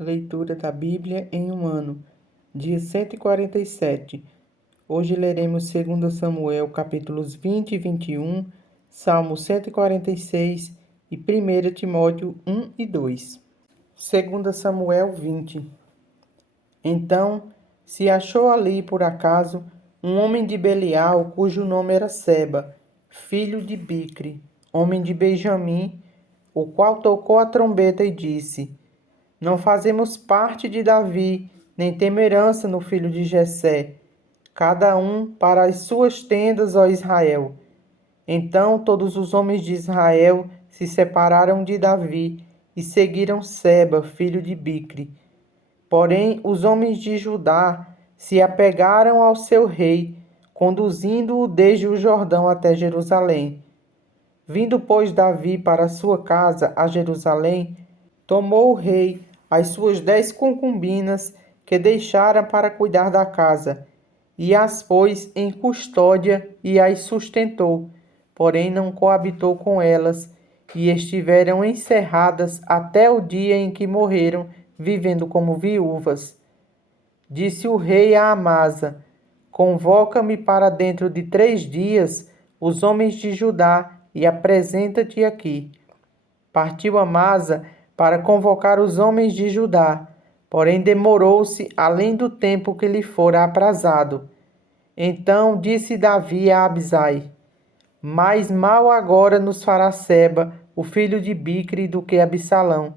Leitura da Bíblia em um ano, dia 147. Hoje leremos 2 Samuel, capítulos 20 e 21, Salmo 146 e 1 Timóteo 1 e 2. 2 Samuel 20. Então, se achou ali, por acaso, um homem de Belial, cujo nome era Seba, filho de Bicri, homem de Benjamim, o qual tocou a trombeta e disse: Não fazemos parte de Davi, nem temos herança no filho de Jessé. Cada um para as suas tendas, ó Israel. Então todos os homens de Israel se separaram de Davi e seguiram Seba, filho de Bicri. Porém, os homens de Judá se apegaram ao seu rei, conduzindo-o desde o Jordão até Jerusalém. Vindo, pois, Davi para sua casa a Jerusalém, tomou o rei as suas 10 concubinas que deixara para cuidar da casa, e as pôs em custódia e as sustentou, porém não coabitou com elas, e estiveram encerradas até o dia em que morreram, vivendo como viúvas. Disse o rei a Amasa: Convoca-me para dentro de 3 dias os homens de Judá e apresenta-te aqui. Partiu Amasa para convocar os homens de Judá, porém demorou-se além do tempo que lhe fora aprazado. Então disse Davi a Abisai: Mais mal agora nos fará Seba, o filho de Bicri, do que Absalão.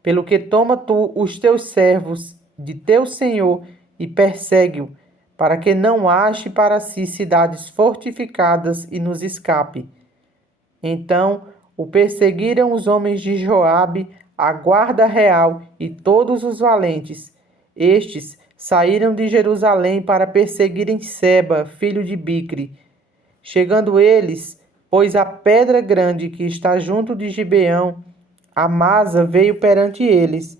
Pelo que toma tu os teus servos de teu senhor e persegue-o, para que não ache para si cidades fortificadas e nos escape. Então o perseguiram os homens de Joabe, a guarda real e todos os valentes. Estes saíram de Jerusalém para perseguirem Seba, filho de Bicri. Chegando eles, pois a pedra grande que está junto de Gibeão, Amasa veio perante eles.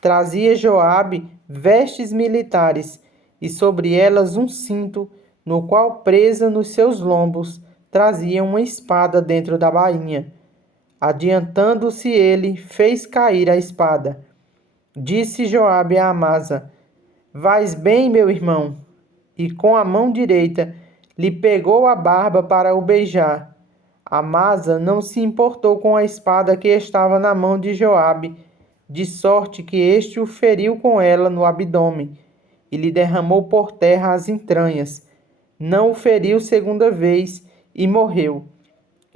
Trazia Joabe vestes militares, e sobre elas um cinto, no qual, presa nos seus lombos, trazia uma espada dentro da bainha. Adiantando-se ele, fez cair a espada. Disse Joabe a Amasa: Vais bem, meu irmão? E com a mão direita lhe pegou a barba para o beijar. Amasa não se importou com a espada que estava na mão de Joabe, de sorte que este o feriu com ela no abdômen e lhe derramou por terra as entranhas. Não o feriu segunda vez e morreu.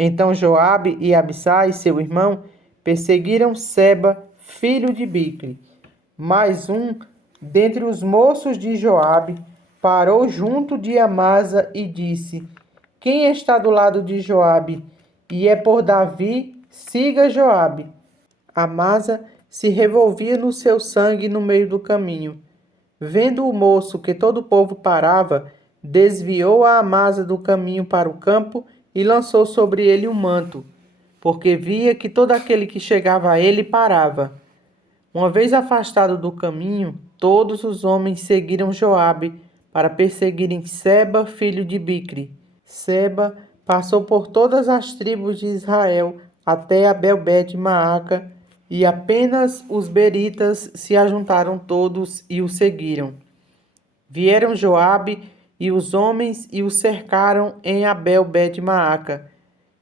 Então Joabe e Abisai, seu irmão, perseguiram Seba, filho de Bicri. Mais um dentre os moços de Joabe parou junto de Amasa e disse: Quem está do lado de Joabe e é por Davi, siga Joabe. Amasa se revolvia no seu sangue no meio do caminho. Vendo o moço que todo o povo parava, desviou a Amasa do caminho para o campo e lançou sobre ele um manto, porque via que todo aquele que chegava a ele parava. Uma vez afastado do caminho, todos os homens seguiram Joabe para perseguirem Seba, filho de Bicri. Seba passou por todas as tribos de Israel até Abel-bet-Maaca, e apenas os beritas se ajuntaram todos e o seguiram. Vieram Joabe e os homens e o cercaram em Abel-bet-Maaca,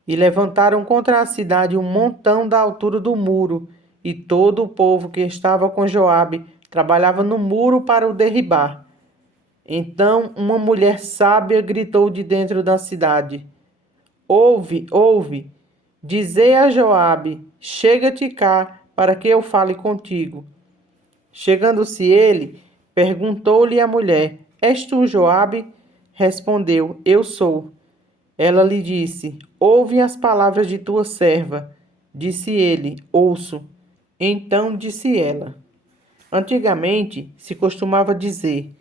e levantaram contra a cidade um montão da altura do muro, e todo o povo que estava com Joabe trabalhava no muro para o derribar. Então uma mulher sábia gritou de dentro da cidade: Ouve, ouve! Dizei a Joabe: Chega-te cá, para que eu fale contigo. Chegando-se ele, perguntou-lhe a mulher: És tu Joabe? Respondeu: Eu sou. Ela lhe disse: Ouve as palavras de tua serva. Disse ele: Ouço. Então disse ela: Antigamente se costumava dizer: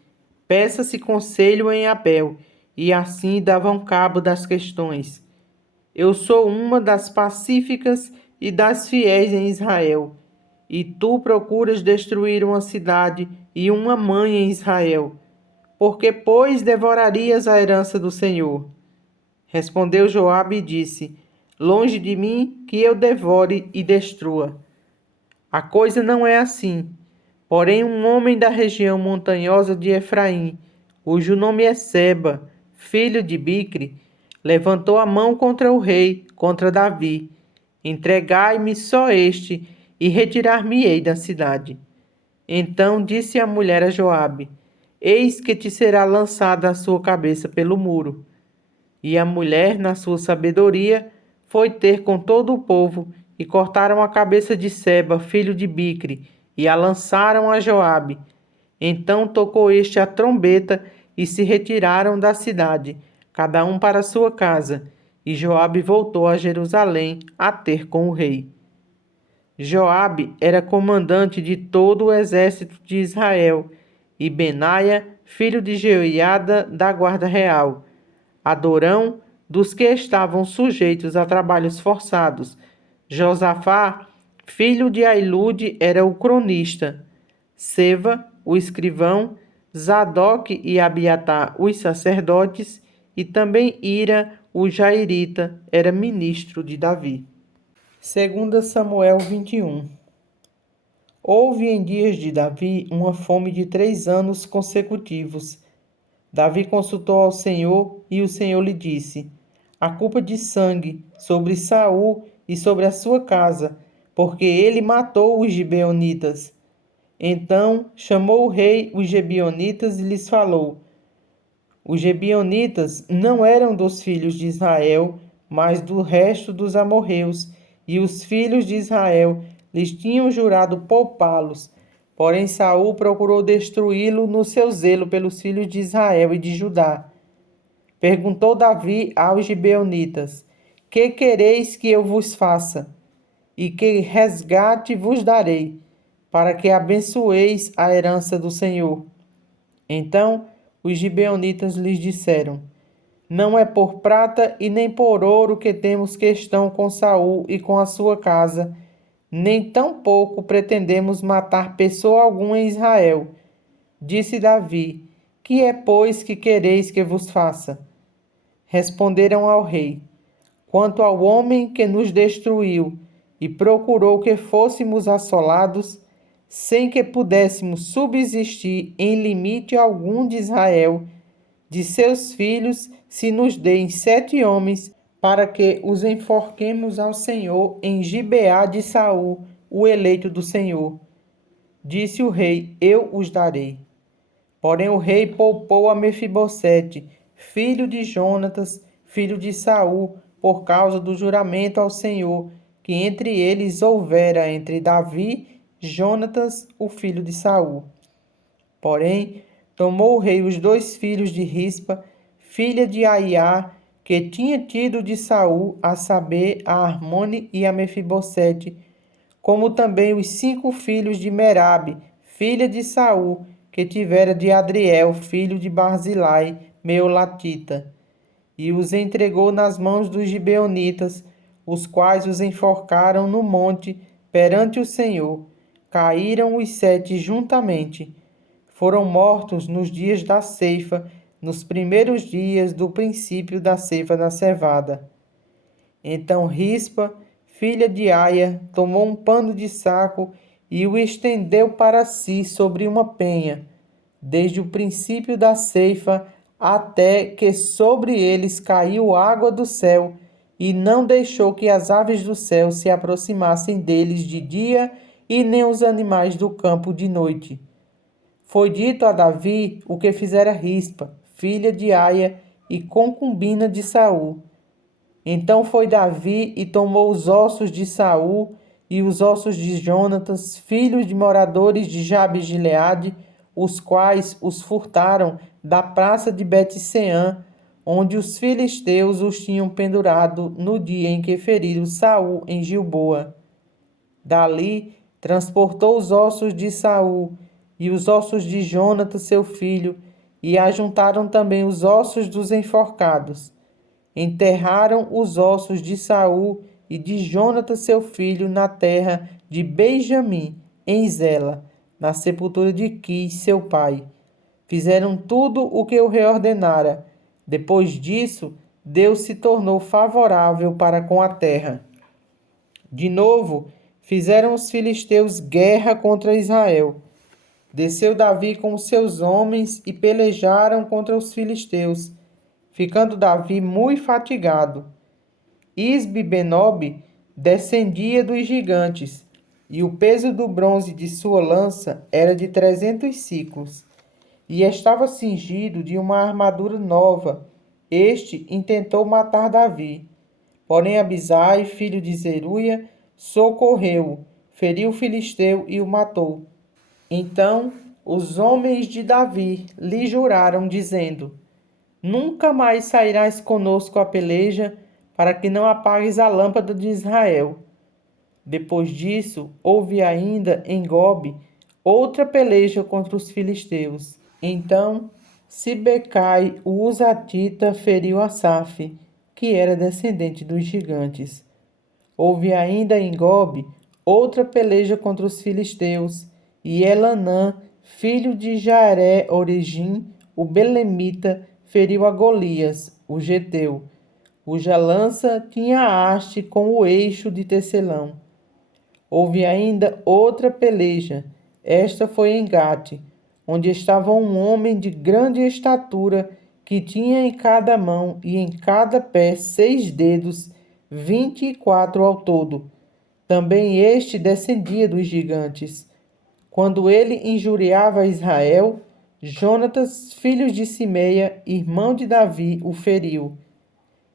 Peça-se conselho em Abel, e assim davam cabo das questões. Eu sou uma das pacíficas e das fiéis em Israel, e tu procuras destruir uma cidade e uma mãe em Israel. Porque, pois, devorarias a herança do Senhor? Respondeu Joabe e disse: Longe de mim que eu devore e destrua. A coisa não é assim, Porém, um homem da região montanhosa de Efraim, cujo nome é Seba, filho de Bicre, levantou a mão contra o rei, contra Davi. Entregai-me só este, e retirar-me-ei da cidade. Então disse a mulher a Joabe: Eis que te será lançada a sua cabeça pelo muro. E a mulher, na sua sabedoria, foi ter com todo o povo, e cortaram a cabeça de Seba, filho de Bicre, e a lançaram a Joabe. Então tocou este a trombeta, e se retiraram da cidade, cada um para sua casa. E Joabe voltou a Jerusalém a ter com o rei. Joabe era comandante de todo o exército de Israel, e Benaia, filho de Jeoiada, da guarda real. Adorão, dos que estavam sujeitos a trabalhos forçados. Josafá, filho de Ailude, era o cronista. Seva, o escrivão, Zadok e Abiatar, os sacerdotes, e também Ira, o jairita, era ministro de Davi. 2 Samuel 21. Houve em dias de Davi uma fome de 3 anos consecutivos. Davi consultou ao Senhor e o Senhor lhe disse: A culpa de sangue sobre Saul e sobre a sua casa, porque ele matou os gibeonitas. Então chamou o rei os gibeonitas e lhes falou: Os gibeonitas não eram dos filhos de Israel, mas do resto dos amorreus, e os filhos de Israel lhes tinham jurado poupá-los. Porém Saul procurou destruí-lo no seu zelo pelos filhos de Israel e de Judá. Perguntou Davi aos gibeonitas: Que quereis que eu vos faça? E que resgate vos darei, para que abençoeis a herança do Senhor? Então os gibeonitas lhes disseram: Não é por prata e nem por ouro que temos questão com Saul e com a sua casa, nem tampouco pretendemos matar pessoa alguma em Israel. Disse Davi: Que é, pois, que quereis que vos faça? Responderam ao rei: Quanto ao homem que nos destruiu e procurou que fôssemos assolados, sem que pudéssemos subsistir em limite algum de Israel, de seus filhos, se nos deem 7 homens, para que os enforquemos ao Senhor em Gibeá de Saul, o eleito do Senhor. Disse o rei: Eu os darei. Porém o rei poupou a Mefibosete, filho de Jonatas, filho de Saul, por causa do juramento ao Senhor, que entre eles houvera entre Davi e Jonatas, o filho de Saul. Porém, tomou o rei os 2 filhos de Rispa, filha de Aiá, que tinha tido de Saul, a saber, a Armone e a Mefibosete, como também os 5 filhos de Merabe, filha de Saul, que tivera de Adriel, filho de Barzilai, meolatita, e os entregou nas mãos dos gibeonitas, os quais os enforcaram no monte perante o Senhor. Caíram os 7 juntamente. Foram mortos nos dias da ceifa, nos primeiros dias do princípio da ceifa da cevada. Então Rispa, filha de Aia, tomou um pano de saco e o estendeu para si sobre uma penha, desde o princípio da ceifa até que sobre eles caiu água do céu, e não deixou que as aves do céu se aproximassem deles de dia e nem os animais do campo de noite. Foi dito a Davi o que fizera Rispa, filha de Aia e concubina de Saul. Então foi Davi e tomou os ossos de Saul e os ossos de Jonatas, filhos de moradores de Jabe-Gileade, os quais os furtaram da praça de Bet-Seã, onde os filisteus os tinham pendurado no dia em que feriram Saul em Gilboa. Dali transportou os ossos de Saul e os ossos de Jonatas, seu filho, e ajuntaram também os ossos dos enforcados. Enterraram os ossos de Saul e de Jonatas, seu filho, na terra de Benjamim, em Zela, na sepultura de Quis, seu pai. Fizeram tudo o que o rei ordenara. Depois disso, Deus se tornou favorável para com a terra. De novo, fizeram os filisteus guerra contra Israel. Desceu Davi com os seus homens e pelejaram contra os filisteus, ficando Davi muito fatigado. Isbi-Benob descendia dos gigantes, e o peso do bronze de sua lança era de 300 siclos, e estava cingido de uma armadura nova. Este intentou matar Davi, porém Abisai, filho de Zeruia, socorreu-o, feriu o filisteu e o matou. Então os homens de Davi lhe juraram, dizendo: Nunca mais sairás conosco à peleja, para que não apagues a lâmpada de Israel. Depois disso, houve ainda em Gobe outra peleja contra os filisteus. Então Sibecai, o Husatita, feriu Asaf, que era descendente dos gigantes. Houve ainda em Gobe outra peleja contra os filisteus, e Elanã, filho de Jaaré-Oregim, o belemita, feriu a Golias, o geteu, cuja lança tinha haste com o eixo de tecelão. Houve ainda outra peleja, esta foi em Gate, onde estava um homem de grande estatura, que tinha em cada mão e em cada pé 6 dedos, 24 ao todo. Também este descendia dos gigantes. Quando ele injuriava Israel, Jonatas, filho de Simeia, irmão de Davi, o feriu.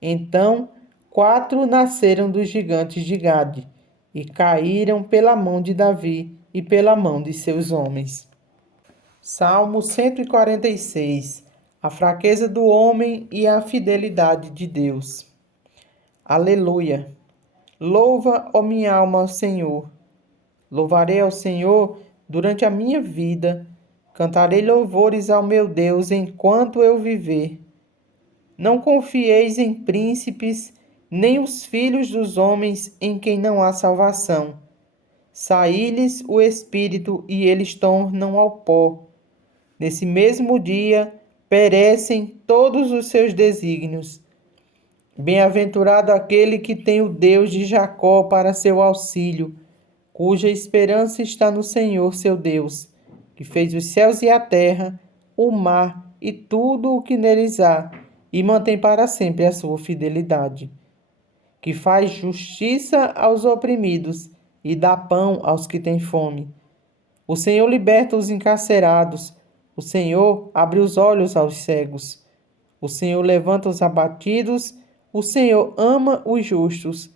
Então 4 nasceram dos gigantes de Gade, e caíram pela mão de Davi e pela mão de seus homens. Salmo 146. A fraqueza do homem e a fidelidade de Deus. Aleluia! Louva, ó minha alma, ao Senhor. Louvarei ao Senhor durante a minha vida. Cantarei louvores ao meu Deus enquanto eu viver. Não confieis em príncipes, nem os filhos dos homens em quem não há salvação. Sai-lhes o espírito e eles tornam ao pó. Nesse mesmo dia perecem todos os seus desígnios. Bem-aventurado aquele que tem o Deus de Jacó para seu auxílio, cuja esperança está no Senhor seu Deus, que fez os céus e a terra, o mar e tudo o que neles há, e mantém para sempre a sua fidelidade. Que faz justiça aos oprimidos e dá pão aos que têm fome. O Senhor liberta os encarcerados, o Senhor abre os olhos aos cegos. O Senhor levanta os abatidos, o Senhor ama os justos.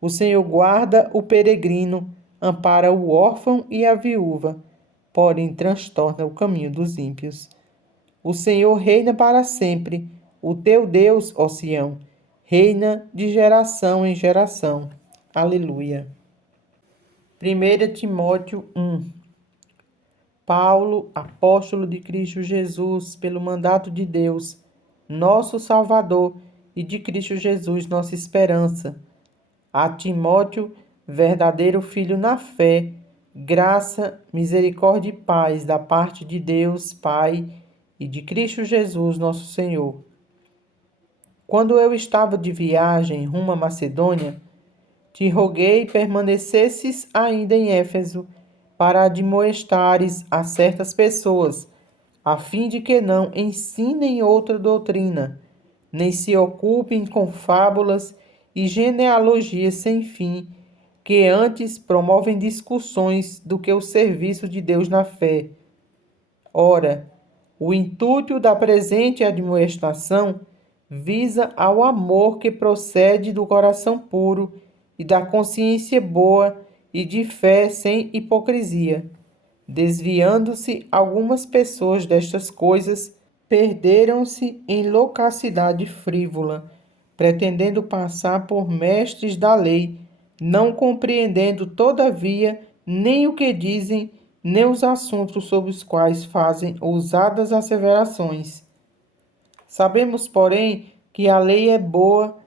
O Senhor guarda o peregrino, ampara o órfão e a viúva, porém transtorna o caminho dos ímpios. O Senhor reina para sempre, o teu Deus, ó Sião, reina de geração em geração. Aleluia. 1 Timóteo 1. Paulo, apóstolo de Cristo Jesus, pelo mandato de Deus, nosso Salvador, e de Cristo Jesus, nossa esperança. A Timóteo, verdadeiro filho na fé, graça, misericórdia e paz da parte de Deus, Pai, e de Cristo Jesus, nosso Senhor. Quando eu estava de viagem rumo à Macedônia, te roguei permanecesses ainda em Éfeso, para admoestares a certas pessoas, a fim de que não ensinem outra doutrina, nem se ocupem com fábulas e genealogias sem fim, que antes promovem discussões do que o serviço de Deus na fé. Ora, o intuito da presente admoestação visa ao amor que procede do coração puro e da consciência boa e de fé sem hipocrisia. Desviando-se algumas pessoas destas coisas, perderam-se em loucacidade frívola, pretendendo passar por mestres da lei, não compreendendo, todavia, nem o que dizem, nem os assuntos sobre os quais fazem ousadas asseverações. Sabemos, porém, que a lei é boa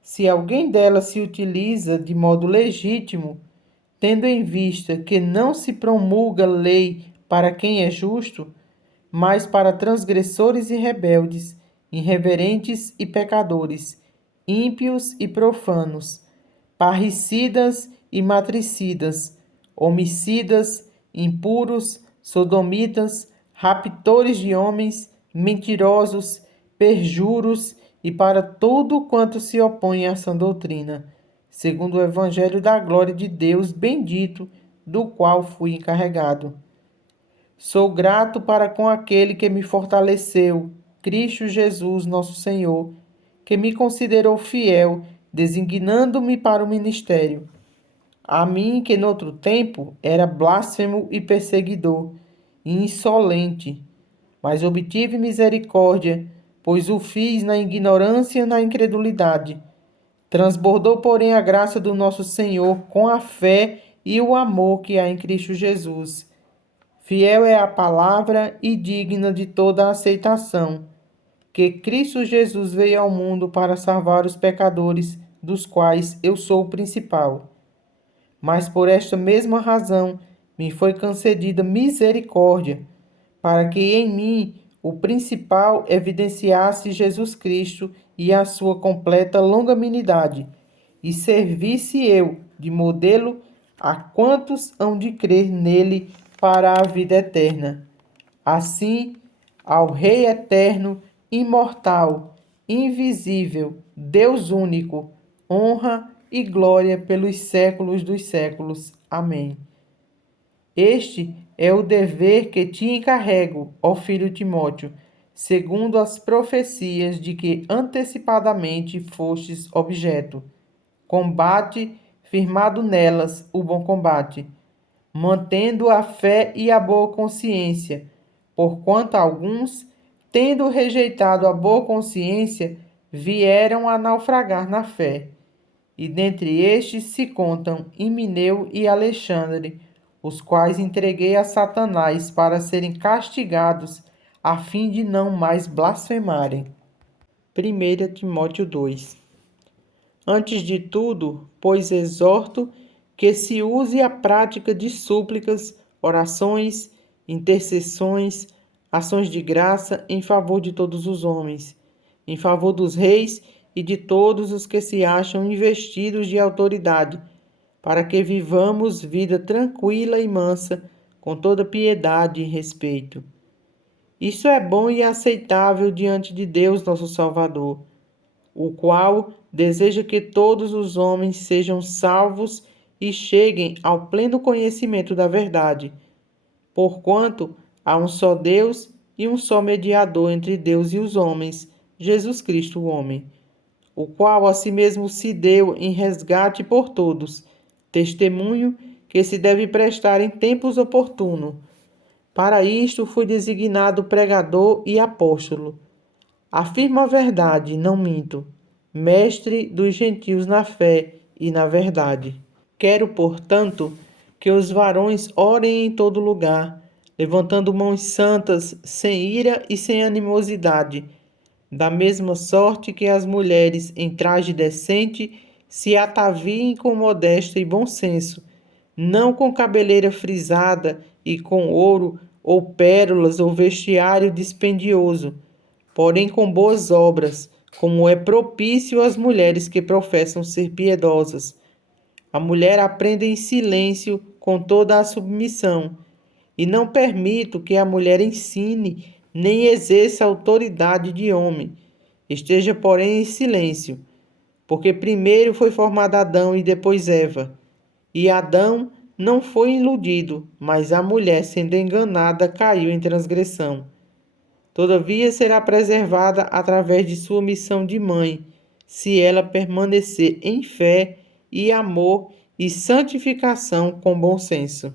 se alguém dela se utiliza de modo legítimo, tendo em vista que não se promulga lei para quem é justo, mas para transgressores e rebeldes, irreverentes e pecadores, ímpios e profanos, parricidas e matricidas, homicidas, impuros, sodomitas, raptores de homens, mentirosos, perjuros e para tudo quanto se opõe à sã doutrina, segundo o Evangelho da glória de Deus bendito, do qual fui encarregado. Sou grato para com aquele que me fortaleceu, Cristo Jesus, nosso Senhor, que me considerou fiel, designando-me para o ministério. A mim, que noutro tempo era blasfemo e perseguidor, e insolente, mas obtive misericórdia, pois o fiz na ignorância e na incredulidade. Transbordou, porém, a graça do nosso Senhor com a fé e o amor que há em Cristo Jesus. Fiel é a palavra e digna de toda a aceitação, que Cristo Jesus veio ao mundo para salvar os pecadores, dos quais eu sou o principal. Mas por esta mesma razão me foi concedida misericórdia, para que em mim o principal evidenciasse Jesus Cristo e a sua completa longanimidade, e servisse eu de modelo a quantos hão de crer nele para a vida eterna. Assim, ao Rei eterno, imortal, invisível, Deus único, honra e glória pelos séculos dos séculos. Amém. Este é o dever que te encarrego, ó filho Timóteo, segundo as profecias de que antecipadamente fostes objeto. Combate, firmado nelas, o bom combate, mantendo a fé e a boa consciência, porquanto alguns, tendo rejeitado a boa consciência, vieram a naufragar na fé. E dentre estes se contam Himeneu e Alexandre, os quais entreguei a Satanás para serem castigados, a fim de não mais blasfemarem. 1 Timóteo 2. Antes de tudo, pois exorto que se use a prática de súplicas, orações, intercessões, ações de graça em favor de todos os homens, em favor dos reis e de todos os que se acham investidos de autoridade, para que vivamos vida tranquila e mansa, com toda piedade e respeito. Isso é bom e aceitável diante de Deus, nosso Salvador, o qual deseja que todos os homens sejam salvos e cheguem ao pleno conhecimento da verdade, porquanto há um só Deus e um só mediador entre Deus e os homens, Jesus Cristo, o homem, o qual a si mesmo se deu em resgate por todos, testemunho que se deve prestar em tempos oportunos. Para isto fui designado pregador e apóstolo. Afirmo a verdade, não minto, mestre dos gentios na fé e na verdade. Quero, portanto, que os varões orem em todo lugar, levantando mãos santas, sem ira e sem animosidade, da mesma sorte que as mulheres em traje decente se ataviem com modéstia e bom senso, não com cabeleira frisada e com ouro ou pérolas ou vestiário dispendioso, porém com boas obras, como é propício às mulheres que professam ser piedosas. A mulher aprenda em silêncio com toda a submissão, e não permito que a mulher ensine nem exerça autoridade de homem. Esteja, porém, em silêncio, porque primeiro foi formado Adão e depois Eva. E Adão não foi iludido, mas a mulher, sendo enganada, caiu em transgressão. Todavia será preservada através de sua missão de mãe, se ela permanecer em fé e amor e santificação com bom senso.